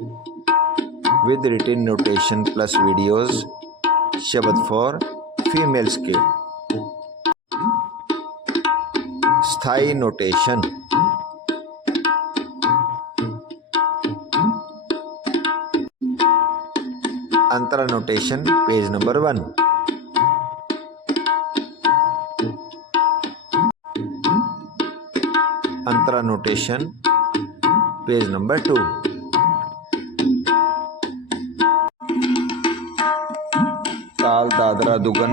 With written notation plus videos शब्द for females के स्थायी नोटेशन अंतरा नोटेशन पेज नंबर वन अंतरा नोटेशन पेज नंबर टू ताल दादरा दुगन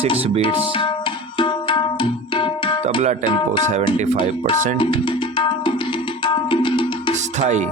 six beats tabla tempo seventy five percent स्थायी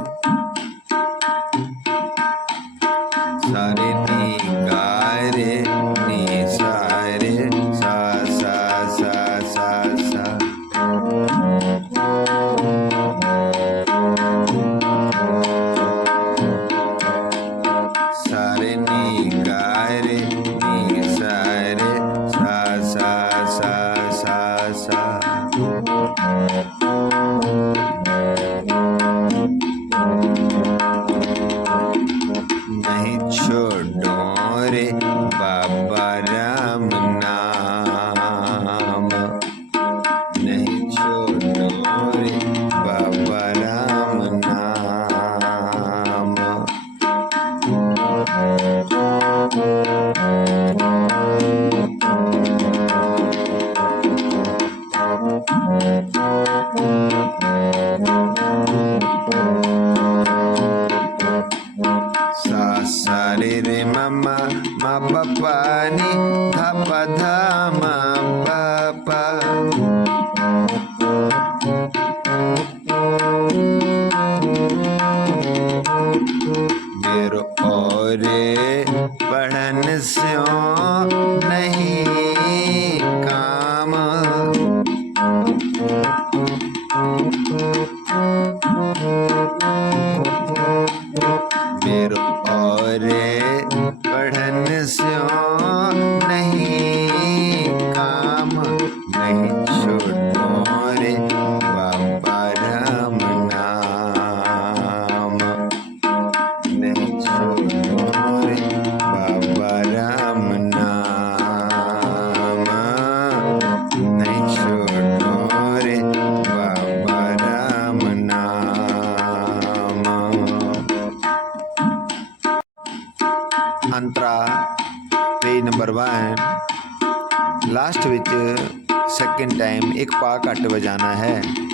एक पाक अट बजाना है।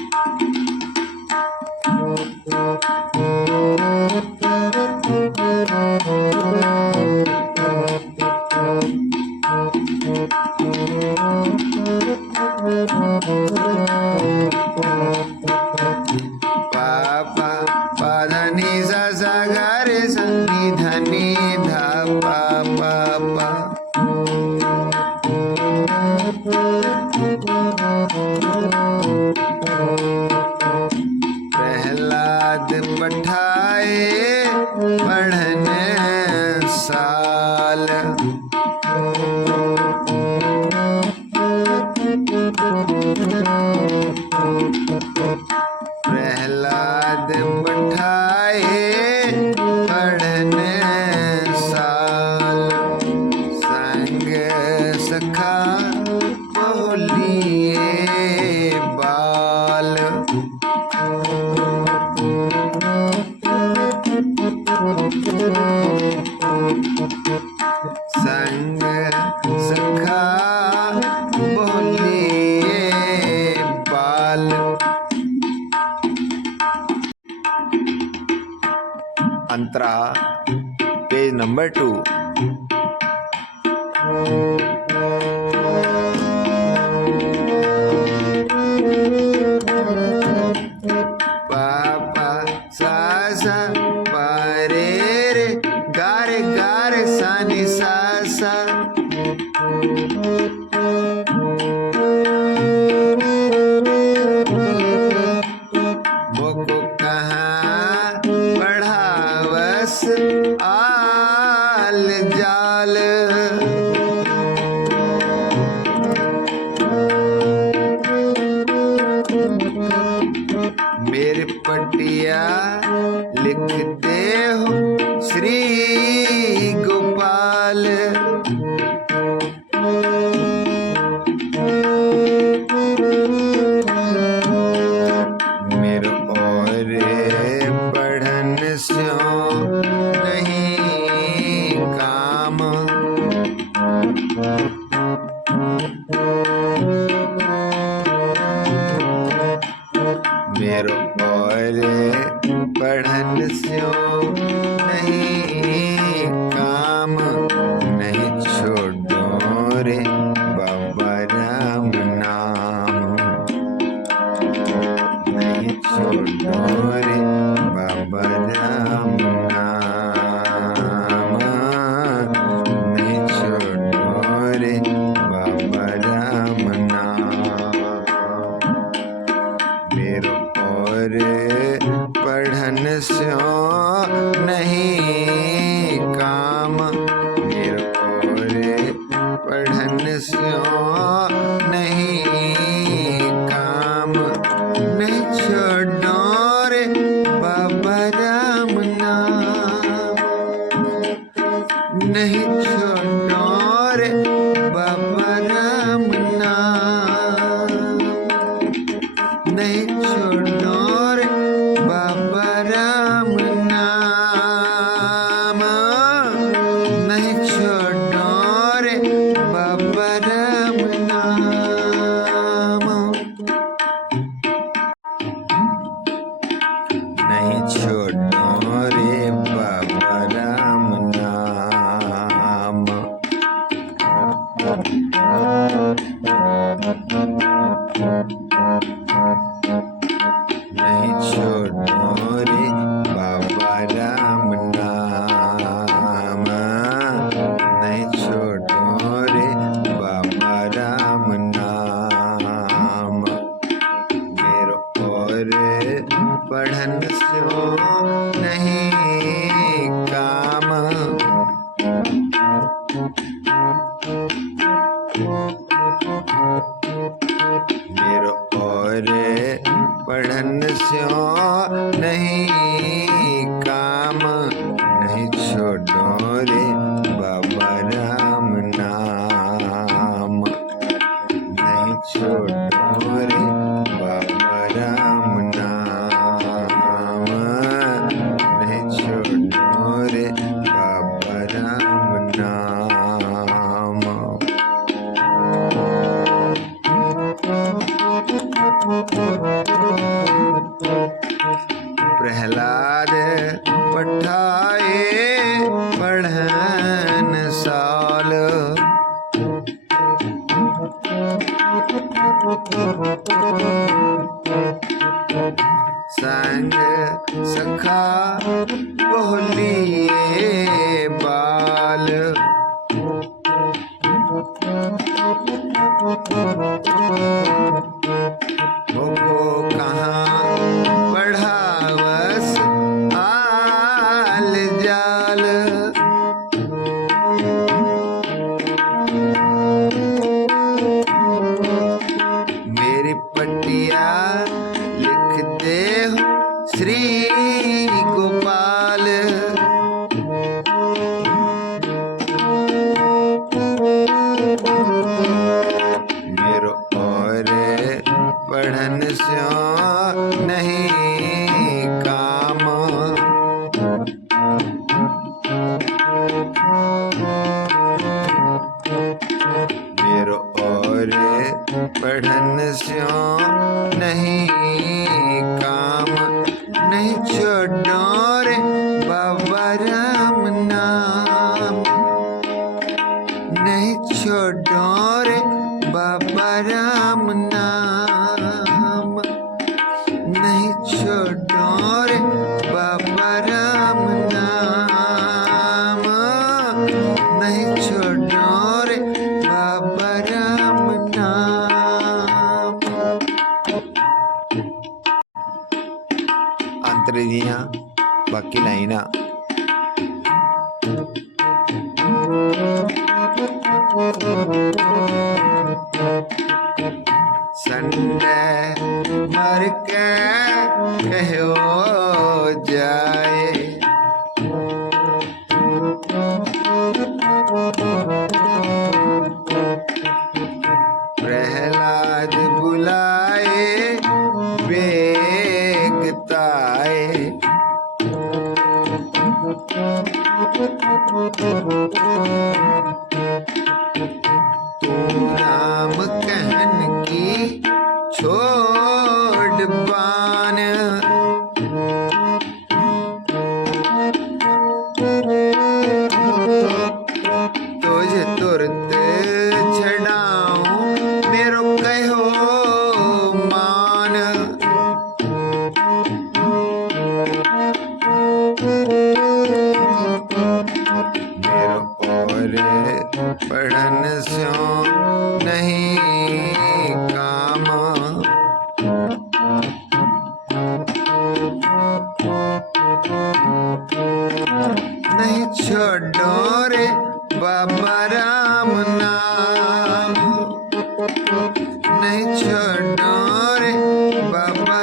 them अंतरा पेज नंबर टू जाल मेरो और पढ़न से नहीं काम કરશો નહીં કામ નહીં છોડો રે. ਰਾਜ ਪਠਾਏ ਪੜਨ ਸਾਲ। ਸਖਾ ਬੋਲੀਏ ਬਾਲ। ਭੋਗੋ mama.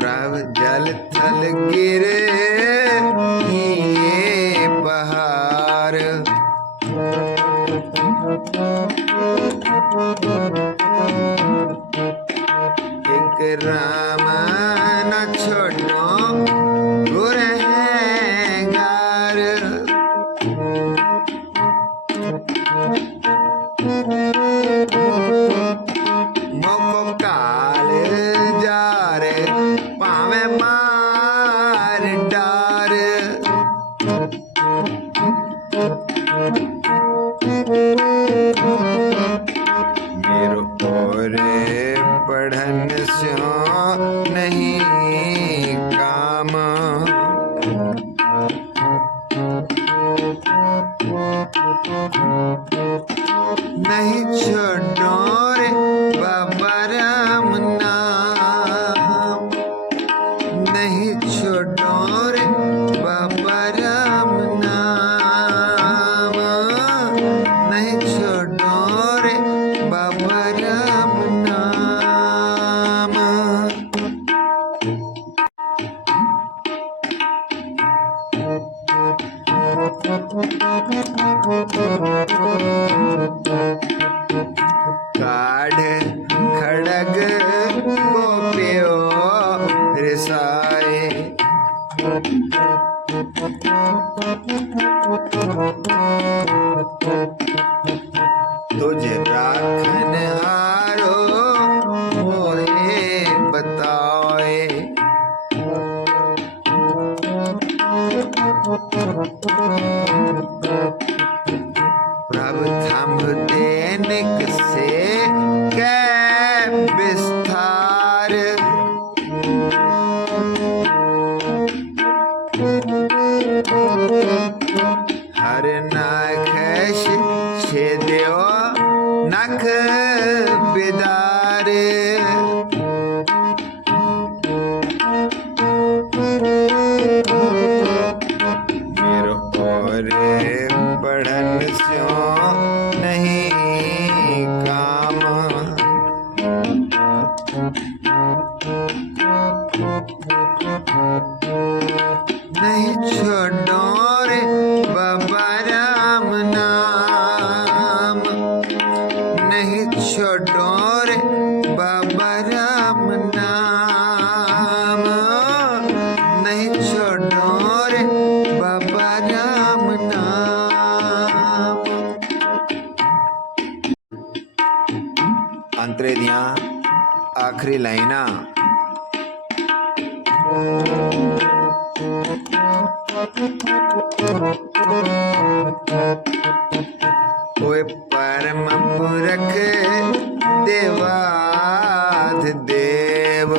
प्रभ जल थल के नहीं छोड़ो रे बाबा रे तुझे राखन हारो मोए बताए Thank you. ਹਰ ਨਖਸ਼ ਛੇ ਦਿਓ ਨਖ ਬਿਦਾ नाम। नहीं छोड़ो रे बाबा राम नाम। नहीं छोड़ो रे बाबा राम नाम। अंतरे दिया आखिरी लाइना। ਪਰਮ ਪੁਰਖ ਦੇਵ।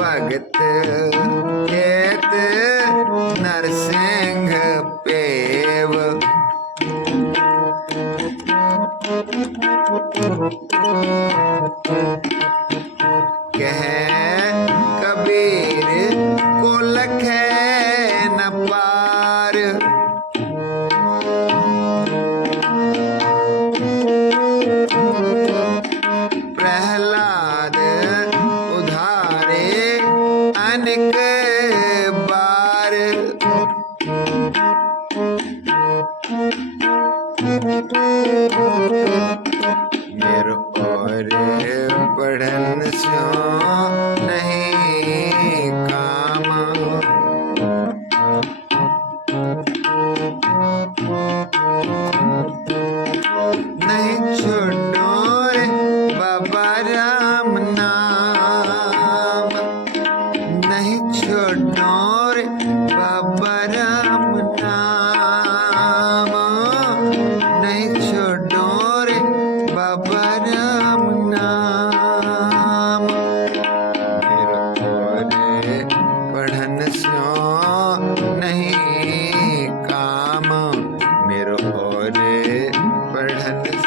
ਭਗਤ ਕੇ área. पढ़न सो